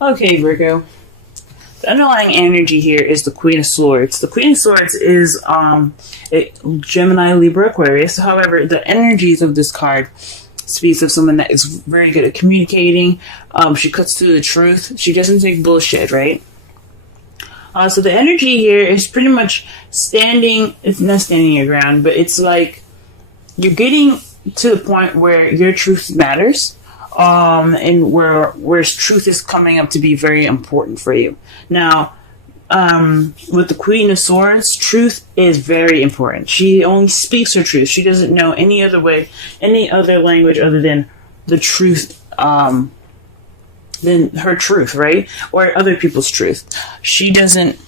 Okay, Virgo. The underlying energy here is the Queen of Swords. The Queen of Swords is Gemini, Libra, Aquarius. However, the energies of this card speaks of someone that is very good at communicating. She cuts through the truth. She doesn't take bullshit, right? So the energy here is pretty much standing. It's not standing your ground, but it's like you're getting to the point where your truth matters. And where truth is coming up to be very important for you. Now, with the Queen of Swords, truth is very important. She only speaks her truth. She doesn't know any other way, any other language other than the truth, than her truth, right? Or other people's truth. She doesn't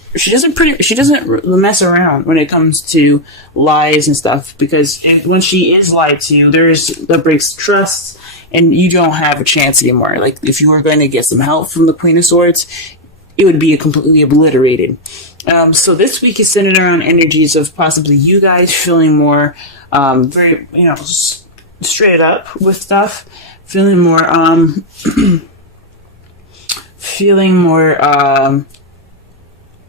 mess around when it comes to lies and stuff, because when she is lied to, that breaks trust. And you don't have a chance anymore. Like, if you were going to get some help from the Queen of Swords, it would be completely obliterated. So this week is centered around energies of possibly you guys feeling more, very, straight up with stuff. Feeling more,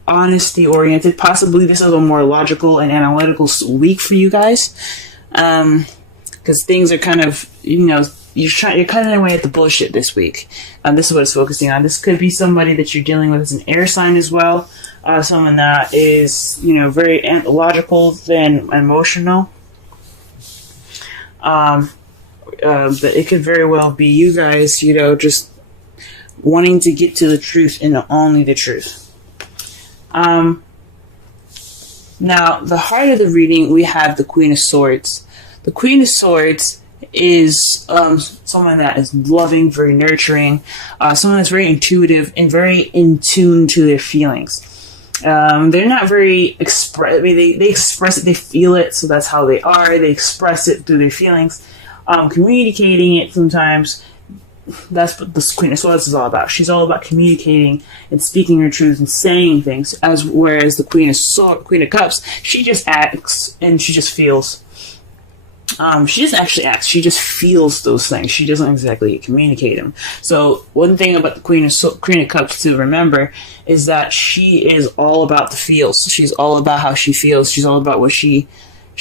honesty oriented. Possibly this is a more logical and analytical week for you guys. Because things are kind of, you're cutting away at the bullshit this week. This is what it's focusing on. This could be somebody that you're dealing with as an air sign as well. Someone that is, very logical than emotional. But it could very well be you guys, just wanting to get to the truth and only the truth. Now, the heart of the reading, we have the Queen of Swords. The Queen of Swords is someone that is loving, very nurturing, someone that's very intuitive and very in tune to their feelings. They're not very they express it, they feel it, so that's how they are. They express it through their feelings, communicating it sometimes. That's what the Queen of Swords is all about. She's all about communicating and speaking her truth and saying things. Whereas the Queen of Cups, she just acts and she just feels. She doesn't actually act. She just feels those things. She doesn't exactly communicate them. So one thing about the Queen of Cups to remember is that she is all about the feels. She's all about how she feels. She's all about what she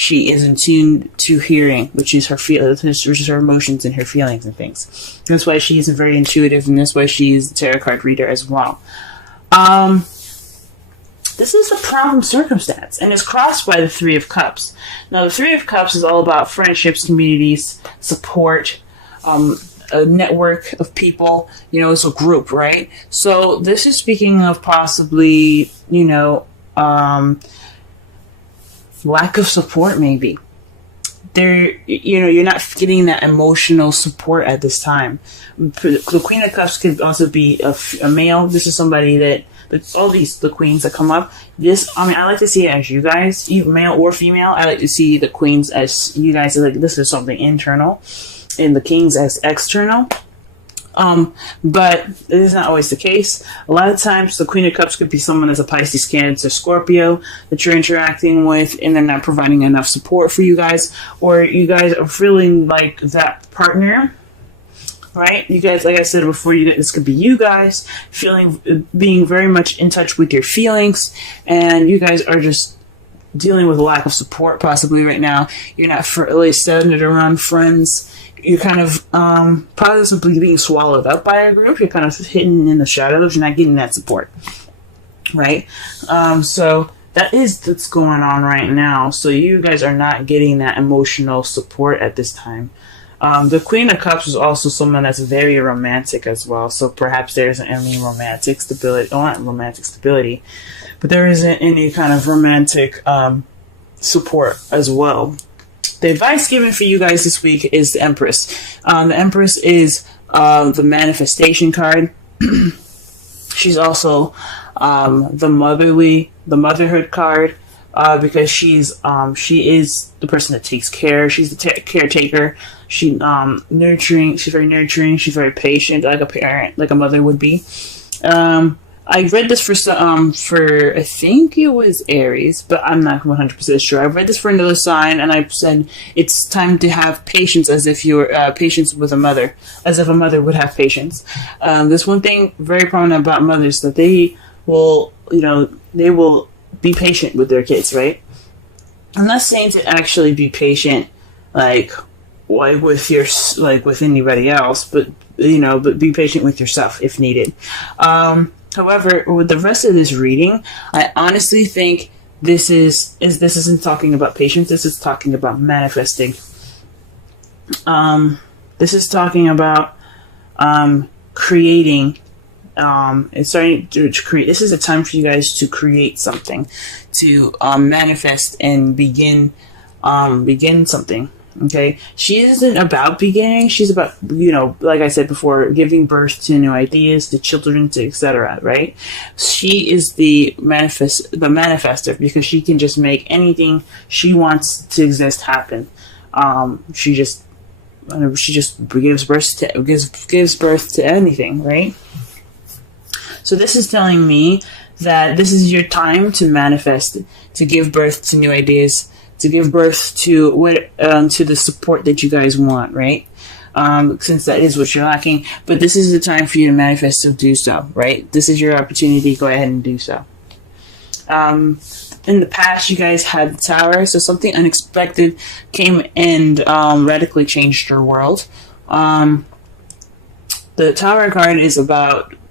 is in tune to hearing, which is which is her emotions and her feelings and things. That's why she is very intuitive, and that's why she is a tarot card reader as well. This is a problem circumstance, and is crossed by the Three of Cups. Now, the Three of Cups is all about friendships, communities, support, a network of people. It's a group, right? So this is speaking of possibly, lack of support, maybe. You're not getting that emotional support at this time. The Queen of Cups could also be a male. This is somebody that all the queens that come up. I like to see it as you guys, even male or female. I like to see the queens as you guys. Like, this is something internal, and the kings as external. But it is not always the case. A lot of times, the Queen of Cups could be someone that's a Pisces, Cancer, Scorpio that you're interacting with, and they're not providing enough support for you guys, or you guys are feeling like that partner. Right? You guys, like I said before, this could be you guys being very much in touch with your feelings, and you guys are just dealing with a lack of support possibly right now. You're not really centered around friends. You're kind of possibly being swallowed up by a group. You're kind of hidden in the shadows. You're not getting that support. Right? So that's going on right now. So you guys are not getting that emotional support at this time. The Queen of Cups is also someone that's very romantic as well. So perhaps there isn't any romantic stability. Well, not romantic stability, but there isn't any kind of romantic support as well. The advice given for you guys this week is the Empress. The Empress is the manifestation card. She's also the motherhood card. Because she is the person that takes care. She's the caretaker. She's nurturing. She's very nurturing. She's very patient, like a parent, like a mother would be. I read this for I think it was Aries, but I'm not 100% sure. I read this for another sign, and I said it's time to have patience, as if you were patience with a mother, as if a mother would have patience. There's one thing very prominent about mothers, that they will, they will be patient with their kids, right? I'm not saying to actually be patient, like with anybody else, but be patient with yourself if needed. However, with the rest of this reading, I honestly think this isn't talking about patience. This is talking about manifesting. This is talking about creating. It's starting to create. This is a time for you guys to create something, to manifest and begin something. Okay, she isn't about beginning. She's about, like I said before, giving birth to new ideas, to children, to etc. Right? She is the manifester, because she can just make anything she wants to exist happen. She just gives birth to anything, right? So this is telling me that this is your time to manifest, to give birth to new ideas, to give birth to to the support that you guys want, right? Since that is what you're lacking. But this is the time for you to manifest, to do so, right? This is your opportunity. Go ahead and do so. In the past, you guys had the Tower, so something unexpected came and radically changed your world. The Tower card is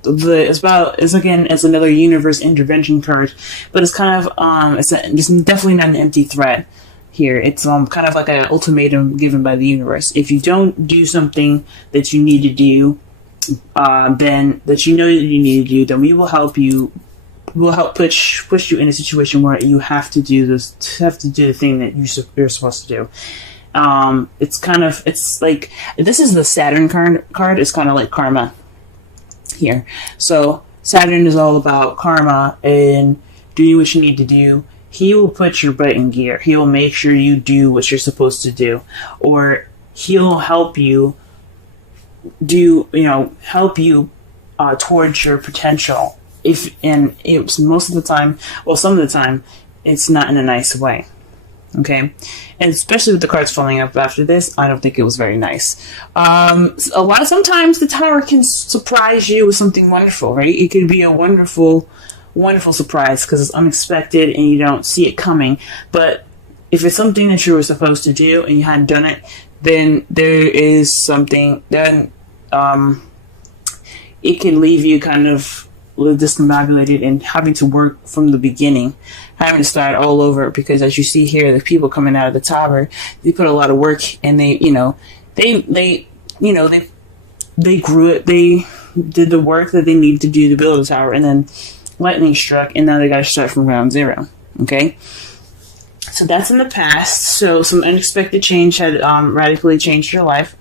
it's another universe intervention card, but it's kind of it's definitely not an empty threat here. It's kind of like an ultimatum given by the universe. If you don't do something that you need to do, then that you need to do, then we will help you. We'll help push you in a situation where you have to do the thing that you're supposed to do. It's like, this is the Saturn card. It's kind of like karma here. So Saturn is all about karma and doing what you need to do. He will put your butt in gear. He will make sure you do what you're supposed to do, or he'll help you towards your potential. Some of the time, it's not in a nice way. Okay, and especially with the cards falling up after this, I don't think it was very nice. Sometimes the Tower can surprise you with something wonderful, right? It could be a wonderful surprise because it's unexpected and you don't see it coming. But if it's something that you were supposed to do and you hadn't done it, then there is something. Then it can leave you kind of discombobulated and having to work from the beginning, having to start all over, because as you see here, the people coming out of the Tower, they put a lot of work, and they grew it, they did the work that they needed to do to build a Tower, and then lightning struck, and now they got to start from ground zero. Okay, so that's in the past. So some unexpected change had radically changed your life.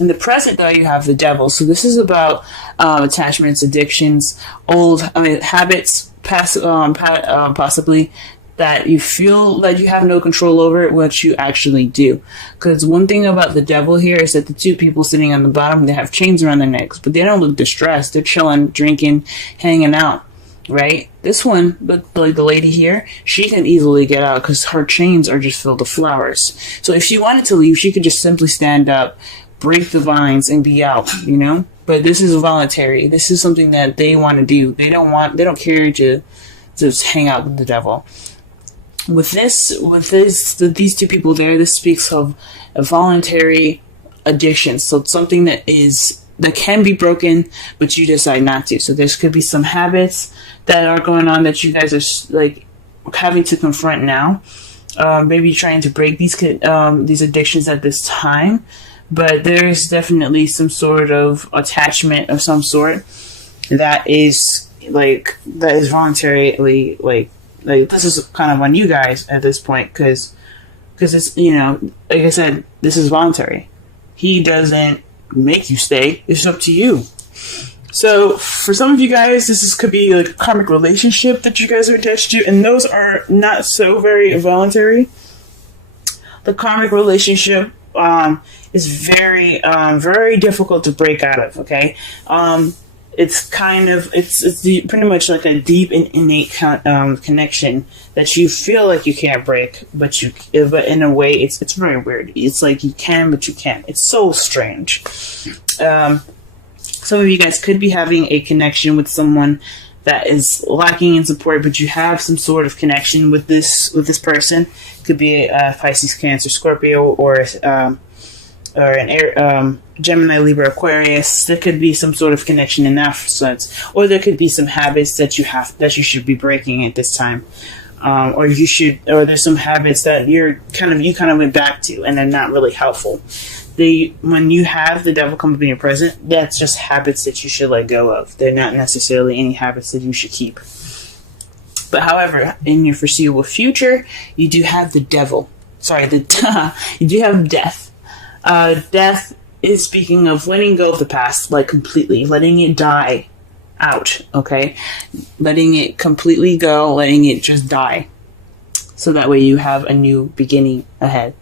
In the present, though, you have the Devil. So this is about attachments, addictions, habits, possibly that you feel that you have no control over what you actually do. Because one thing about the Devil here is that the two people sitting on the bottom, they have chains around their necks, but they don't look distressed. They're chilling, drinking, hanging out, right? This one, like the lady here, she can easily get out because her chains are just filled with flowers. So if she wanted to leave, she could just simply stand up, break the vines, and be out, But this is voluntary. This is something that they want to do. They don't care to just hang out with the Devil. With these two people there, this speaks of a voluntary addiction. So it's something that can be broken, but you decide not to. So there could be some habits that are going on that you guys are like having to confront now. Maybe trying to break these addictions at this time. But there's definitely some sort of attachment of some sort that is voluntarily like this is kind of on you guys at this point because it's like I said, this is voluntary. He doesn't make you stay. It's up to you. So for some of you guys, could be like a karmic relationship that you guys are attached to, and those are not so very voluntary. The karmic relationship is very, very difficult to break out of. Okay, it's kind of pretty much like a deep and innate connection that you feel like you can't break, but in a way it's very weird. It's like you can, but you can't. It's so strange. Some of you guys could be having a connection with someone that is lacking in support, but you have some sort of connection with this person. It could be a Pisces, Cancer, Scorpio, or an air, Gemini, Libra, Aquarius. There could be some sort of connection in that sense, or there could be some habits that you should be breaking at this time, or there's some habits that you kind of went back to, and they're not really helpful. When you have the devil come up in your present, that's just habits that you should let go of. They're not necessarily any habits that you should keep. But however, in your foreseeable future, you do have the devil. Sorry, you do have death. Death is speaking of letting go of the past, like completely, letting it die out, okay? Letting it completely go, letting it just die. So that way you have a new beginning ahead.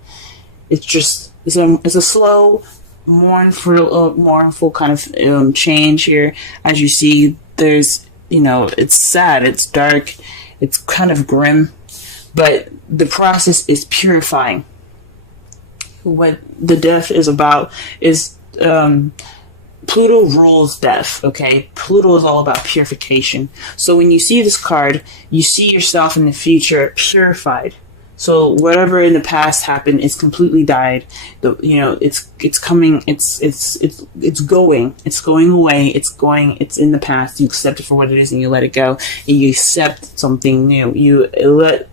It's a slow, mournful kind of change here. As you see, there's, it's sad, it's dark, it's kind of grim, but the process is purifying. What the death is about is Pluto rules death, okay? Pluto is all about purification. So when you see this card, you see yourself in the future purified. So whatever in the past happened is completely died. It's coming. It's going away. It's in the past. You accept it for what it is, and you let it go. And you accept something new. You let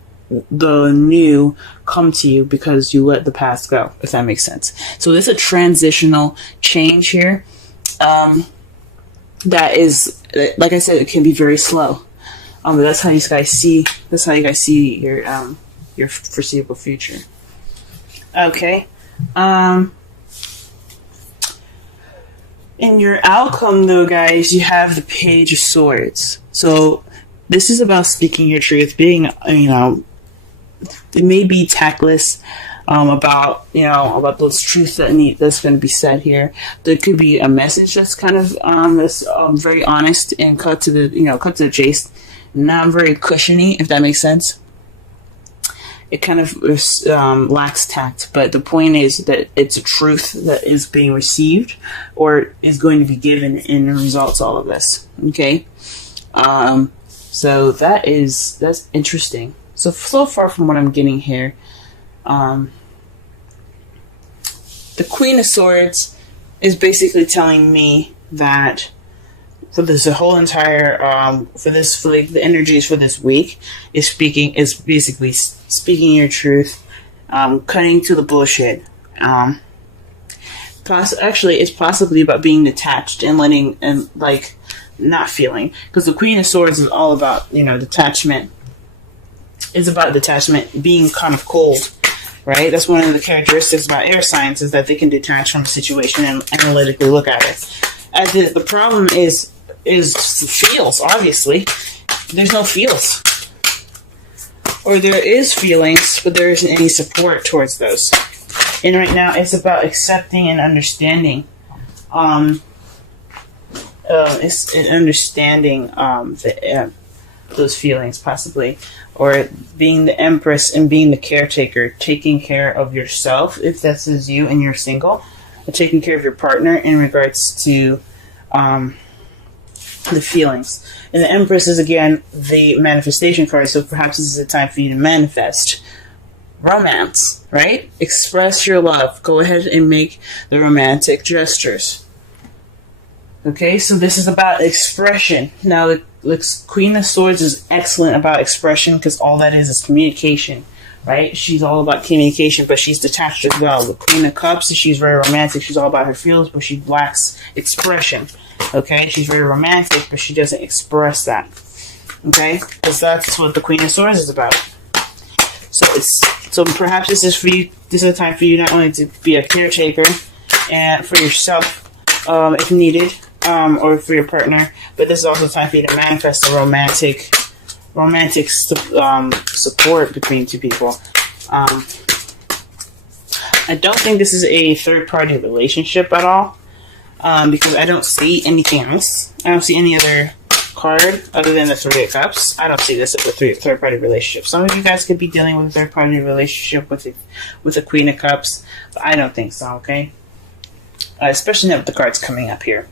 the new come to you because you let the past go. If that makes sense. So there's a transitional change here. That is, like I said, it can be very slow. But that's how you guys see. That's how you guys see your foreseeable future. Okay. In your outcome, though, guys, you have the Page of Swords. So this is about speaking your truth, being, it may be tactless about those truths that's going to be said here. There could be a message that's kind of very honest and cut to the chase, not very cushiony, if that makes sense. It kind of lacks tact, but the point is that it's a truth that is being received or is going to be given in results all of this. Okay, so that's interesting. So far from what I'm getting here, the Queen of Swords is basically telling me that for the energies for this week is basically speaking your truth, cutting to the bullshit. Actually, it's possibly about being detached and letting and not feeling, because the Queen of Swords is all about detachment. It's about detachment, being kind of cold, right? That's one of the characteristics about air signs, is that they can detach from a situation and analytically look at it. The problem is feels. Obviously, there's no feels, or there is feelings, but there isn't any support towards those. And right now, it's about accepting and understanding. Those feelings, possibly, or being the Empress and being the caretaker, taking care of yourself if this is you and you're single, or taking care of your partner in regards to the feelings. And the Empress is again the manifestation card, so perhaps this is a time for you to manifest romance, right? Express your love. Go ahead and make the romantic gestures. Okay, so this is about expression. Now, the Queen of Swords is excellent about expression because all that is communication, right? She's all about communication, but she's detached as well. The Queen of Cups, she's very romantic. She's all about her feelings, but she lacks expression. Okay, she's very romantic, but she doesn't express that. Okay, because that's what the Queen of Swords is about. So perhaps this is for you. This is a time for you not only to be a caretaker and for yourself, if needed, or for your partner, but this is also a time for you to manifest a romantic support between two people. I don't think this is a third-party relationship at all. because I don't see anything else. I don't see any other card other than the Three of Cups. I don't see this as a third-party relationship. Some of you guys could be dealing with a third-party relationship with the Queen of Cups, but I don't think so, okay? Especially not with the cards coming up here.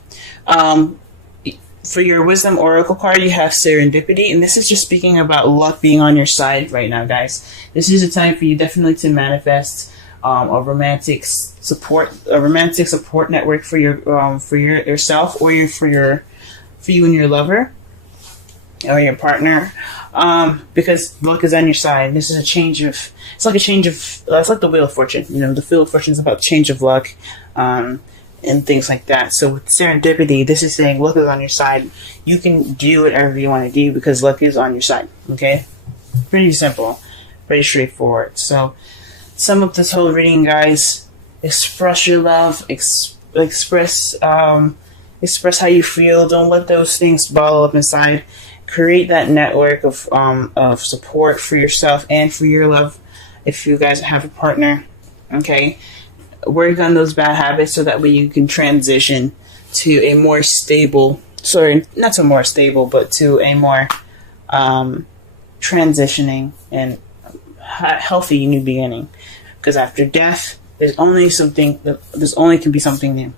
For your Wisdom Oracle card, you have Serendipity, and this is just speaking about luck being on your side right now, guys. This is a time for you definitely to manifest a romantic support network for yourself, or for you and your lover or your partner, because luck is on your side. This is it's like the Wheel of Fortune. You know, the Wheel of Fortune is about change of luck, and things like that. So with Serendipity, this is saying luck is on your side. You can do whatever you want to do because luck is on your side. Okay, pretty simple, pretty straightforward. So sum up this whole reading, guys. Express your love. Express how you feel. Don't let those things bottle up inside. Create that network of support for yourself and for your love if you guys have a partner. Okay, work on those bad habits so that way you can transition to a more stable, not to more stable, but to a more transitioning and healthy new beginning. Because after death, there's only can be something new.